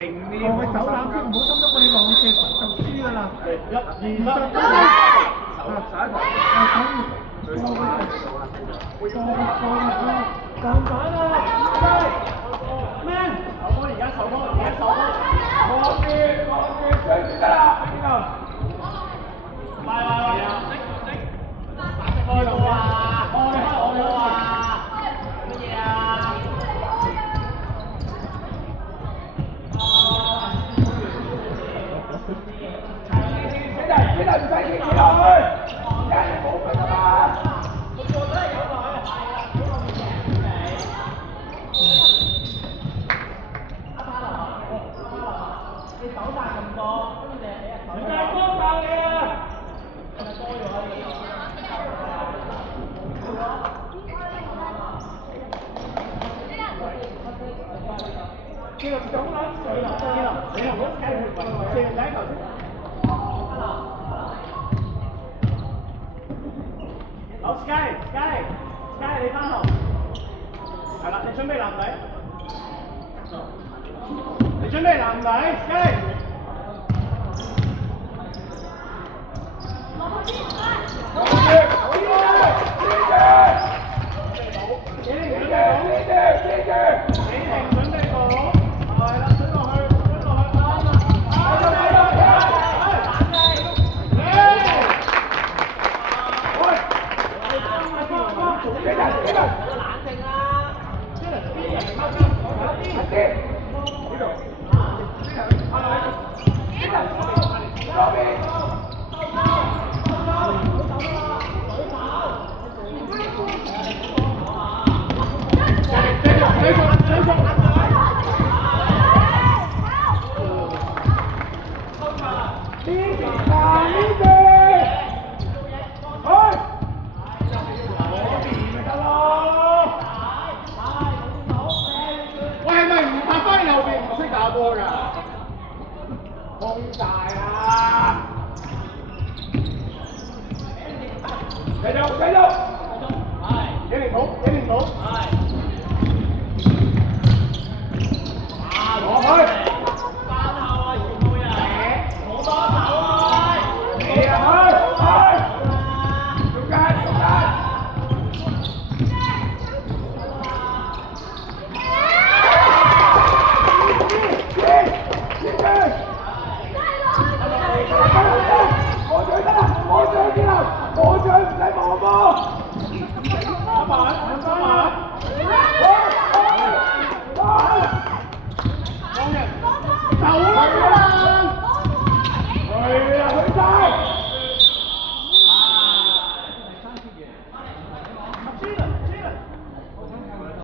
放佢走籃先，唔好心急我哋浪射就輸㗎啦。1、2、3，撞板啊！咩？手波而家手波，望住追住得啦，邊個？係啊，開到啊！開到啊！乜嘢啊？幾大唔使企起落去，而家你冇佢㗎嘛？個個都係有落去，係啦，嗰個面嘅你手曬咁多，跟住你大哥教你啊！係咪多咗你？叫人總攬水啦！你又唔好聽佢講，成日睇頭先。好 Sky，你翻學。係啦，你準備男仔。你準備男仔 ，Sky。好嘢！幾零準備好？係啦，水落去，啱啦。空大啊！繼續，係，幾年冇，係，攞去。